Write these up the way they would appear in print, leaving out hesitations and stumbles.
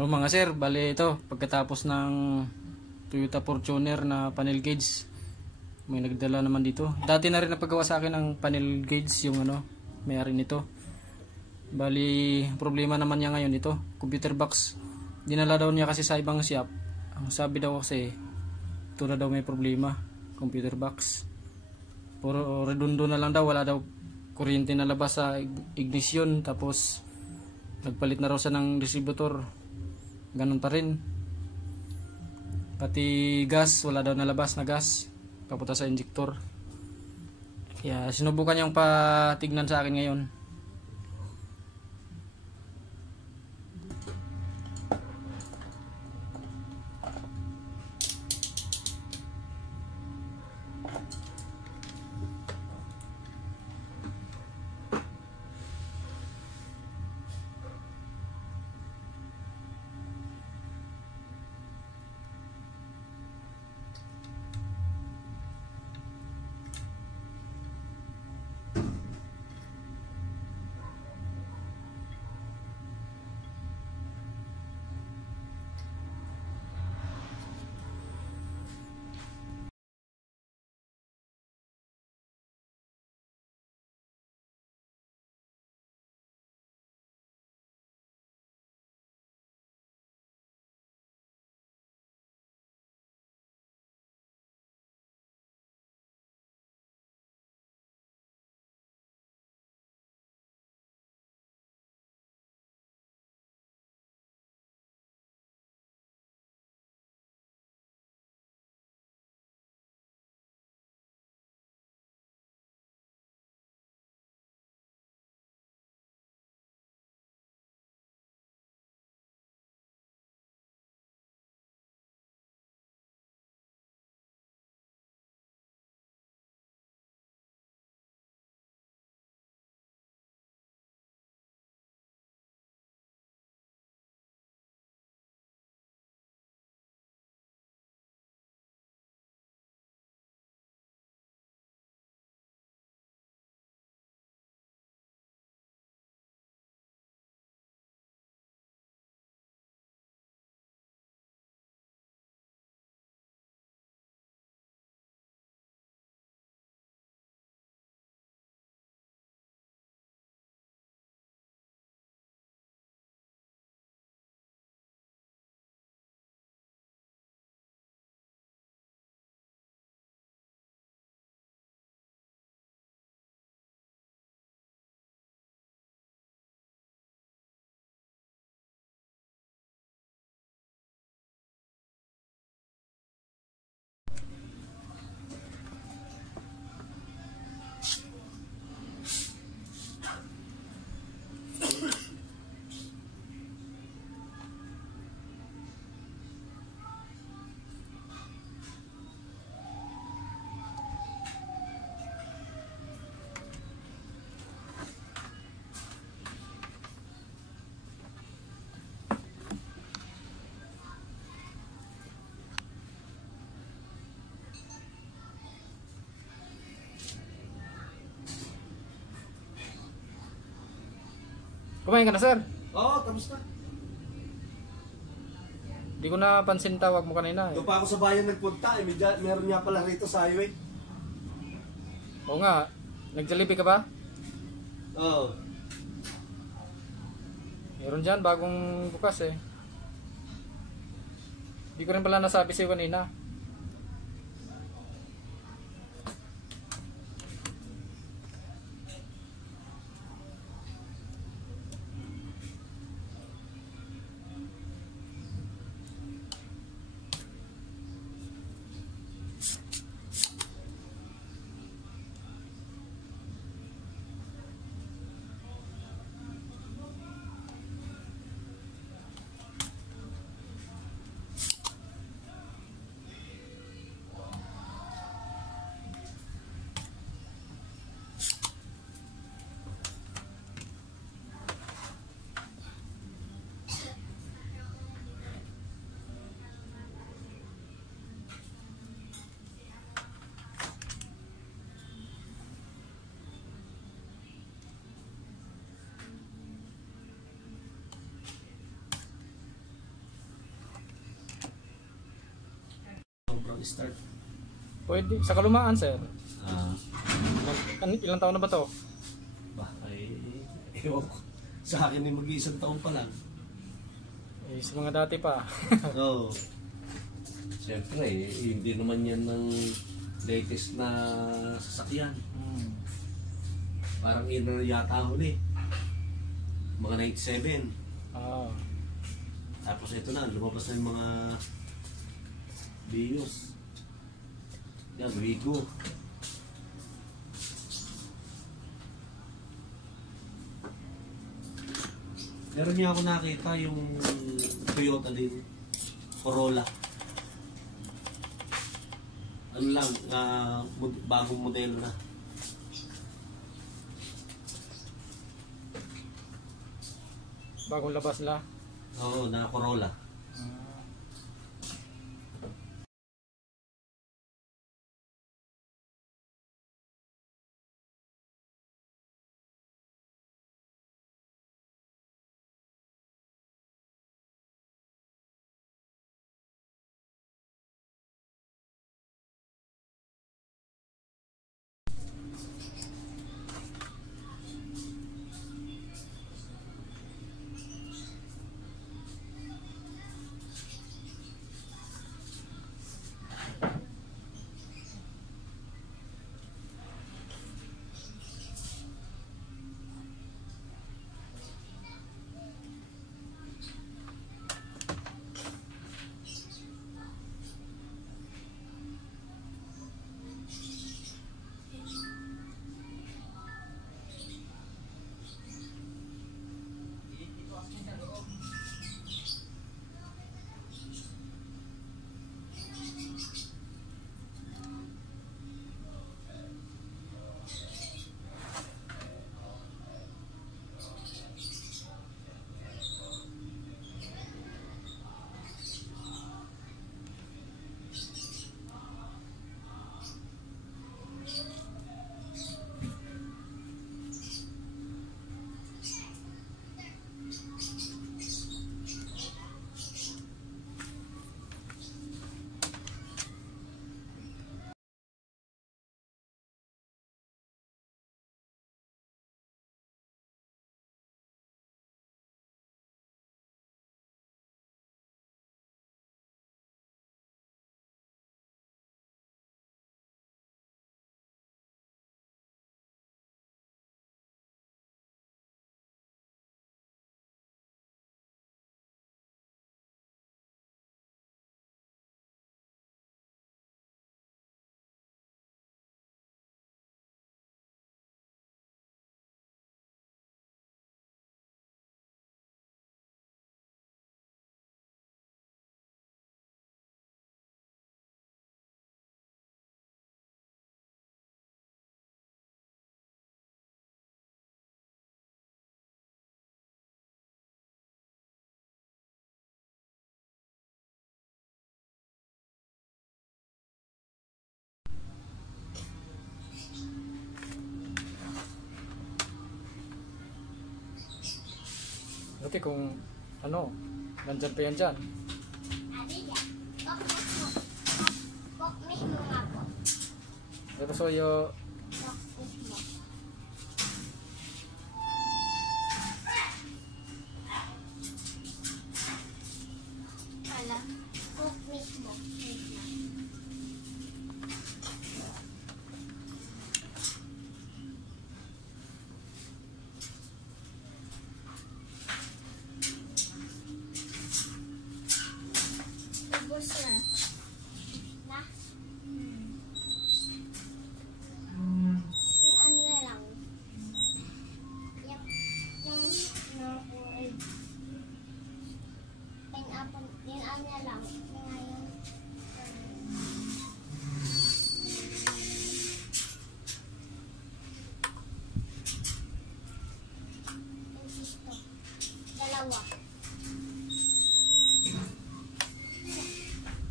O mga sir, bali ito, pagkatapos ng Toyota Fortuner na panel gauge, may nagdala naman dito. Dati na rin napagawa sa akin ng panel gauge yung may-ari nito. Bali, problema naman niya ngayon ito, computer box. Dinala daw niya kasi sa ibang shop. Ang sabi daw kasi, ito na daw may problema, computer box. Puro redondo na lang daw, wala daw kuryente na labas sa ignition, tapos nagpalit na raw siya ng distributor, ganun pa rin. Pati gas, wala daw nalabas na gas papunta sa injector. Kaya sinubukan niyang patignan sa akin ngayon. Kumain ka na sir? Oo, tapos na. Hindi ko napansin tawag mo kanina. Doon pa ako sa bayan nagpunta. Meron nga pala rito sa highway. Oo nga. Nag-Jollibee ka ba? Oo. Meron dyan, bagong bukas eh. Hindi ko rin pala nasabi sa'yo kanina. mag-start. Pwede. Sa kalumaan, sir. Ah, Ilang taon na ba to? ay, ewan ko. Sa akin ay mag-iisang taon pa lang. Eh, sa mga dati pa. Oo. Siyempre, hindi naman yan ng latest na sasakyan. Parang yun na yata huli. Mga 97. Ah. Tapos ito na, lumabas na yung mga Vios. Yan, Wigo. Meron niya ako nakita yung Toyota din. Corolla. Ano lang, bagong modelo na. Bagong labas la. Oo, na Corolla. Buti kung ano, nandyan pa yan dyan. Ito soyo.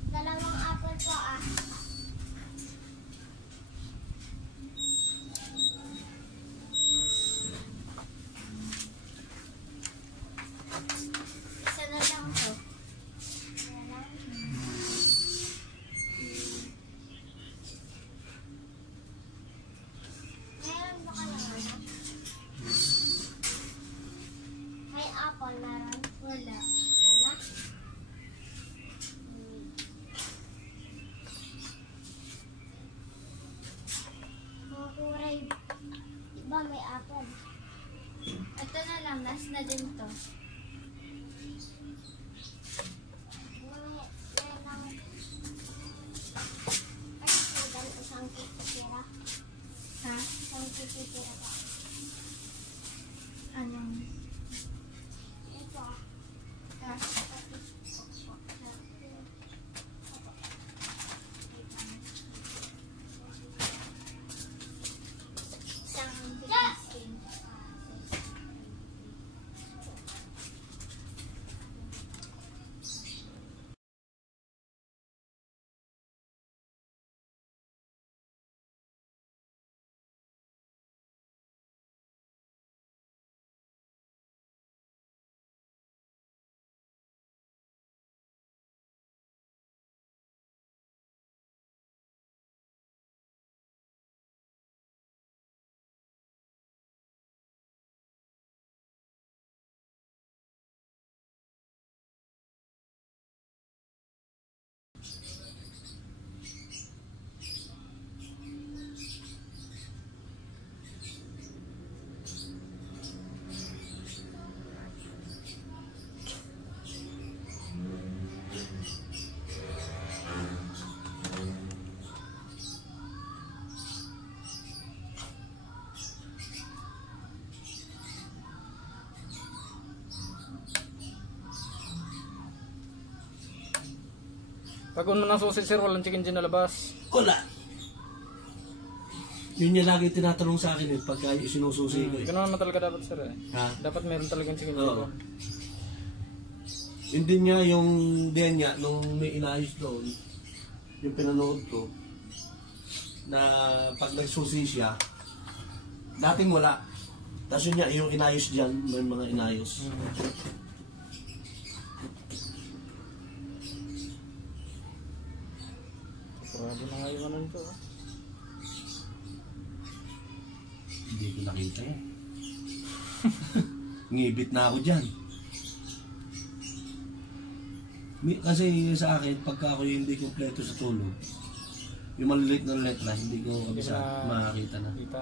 Dalawang apple po ah. Isa na lang to. Isa na lang. Pag uno ng susi sir, walang chicken dyan na labas. Wala. Yun niya lagi tinatanong sa akin pagka sinususi ko eh. Ganun naman talaga dapat sir eh. Ha? Dapat meron talagang chicken Oo. dito. Yun din niya yung Denya nung may inayos doon, yung pinanood ko, na pag nagsusi siya, dating wala. Tapos yun niya, yung inayos dyan, may mga inayos. Grabe na nga yung ano nito. Hindi ko nakita eh. Ngibit na ako dyan. Kasi sa akin, pagka ako yung hindi kompleto sa tulog, yung maliliit na letra, hindi ko kabisa makakita na. Kita.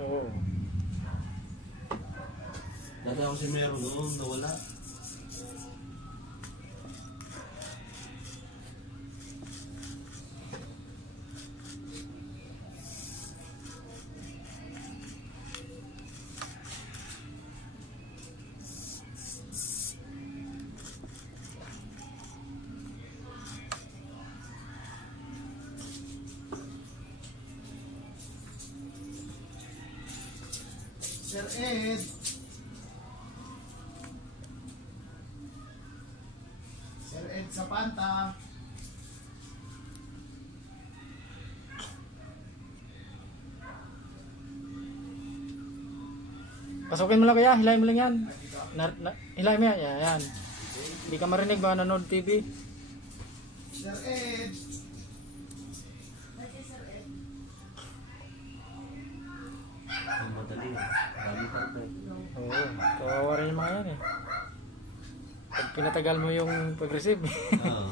Oo. Dati ako si meron noon, nawala. Sir Ed. Sir Ed sa Panta. Pasukin mo lang kaya, hilahin mo lang yan. Hilahin mo yan, yan. Hindi ka marinig ba nanonood TV? Sir Ed. Ang madali ah. Dami pa ito eh. Oo, kawawa rin yung mga yan eh. Pag pinatagal mo yung pag-receive. Oo.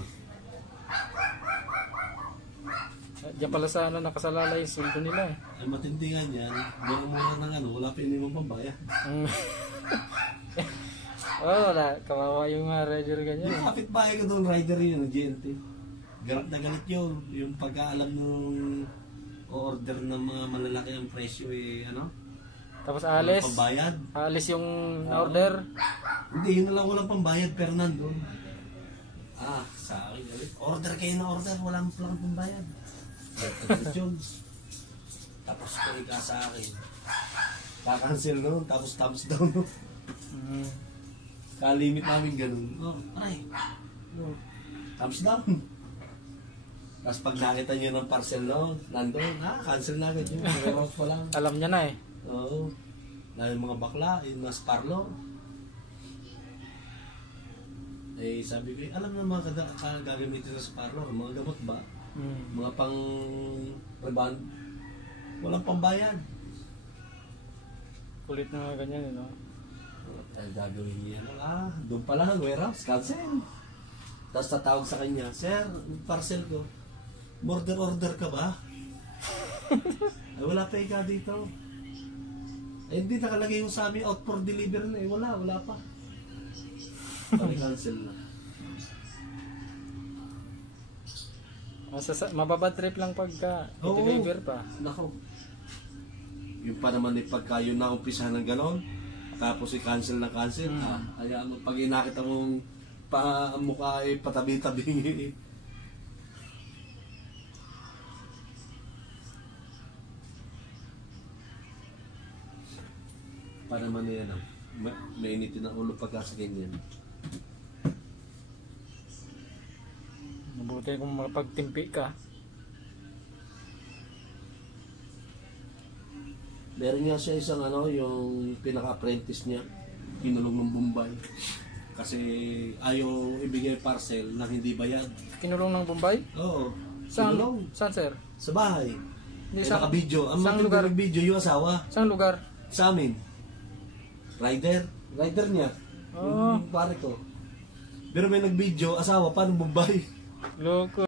Diyan pala sa ano, nakasalalay yung sweldo nila eh. Ang matindi nga niyan, mura-mura ng ano, wala pa inimang pambayan. Oo, wala. Kawawa yung rider ganyan Yung eh. kapitbahay ko doon, rider yun, GNT. Galit na galit yun. Yung pagkaalam nung o-order ng mga malalaki ang presyo eh, ano? Tapos Walang alis. pambayad. Alis yung na-order. Hindi, yun na lang walang pambayad, pero nandun. Ah, sa akin, galit. Order kayo na order, walang pambayad. Galit yun. Tapos ko ika sa akin. Kakancel nun, tapos thumbs down nun. Kalimit namin ganun. Oh, aray. Oh, thumbs down. Tapos pag nakita nyo ng parcel nun, nandun, cancel na agad yun. Warehouse pa lang. Alam niya na eh. Oo. Na yung mga bakla, yung mga Sparlo. Eh, sabi ko, alam na mga gagamitin sa Sparlo, mga gamot ba? Mga pang reband. Walang pambayad. Kulit na nga ganyan eh, no? Dahil gagawin niya lang, doon pa lang, warehouse, cancel. Tapos tatawag sa kanya, Sir, parcel ko, order ka ba? Ay, wala pa ika dito. Ay, hindi nakalagay yung sa amin, out for delivery na eh. Wala pa. Cancel na. Mababad trip lang pagka Oo. i-deliver pa. Nako. Yung pa naman eh, pagka yun na-umpisa ng ganon, tapos i-cancel na cancel, hayaan mo, pag inakita mong mukha eh, patabi-tabi eh. Pa naman na yan, mainitin ang ulo pagka sa ganyan. Mabuti kung makapagtimpi ka. Meron nga siya isang ano, yung pinaka-apprentice niya, kinulong ng Bombay. Kasi ayaw ibigay parcel na hindi bayad. Kinulong ng Bombay? Oo. Saan? Kinulong. Saan sir? Sa bahay. Hindi, Eh, sa naka-video. Ang saang maganda lugar? nag-video yung asawa. Saan lugar? Sa amin. Rider niya. Oh. Yung pare ko. Pero may nag-video, asawa pa ng Bombay. Loko.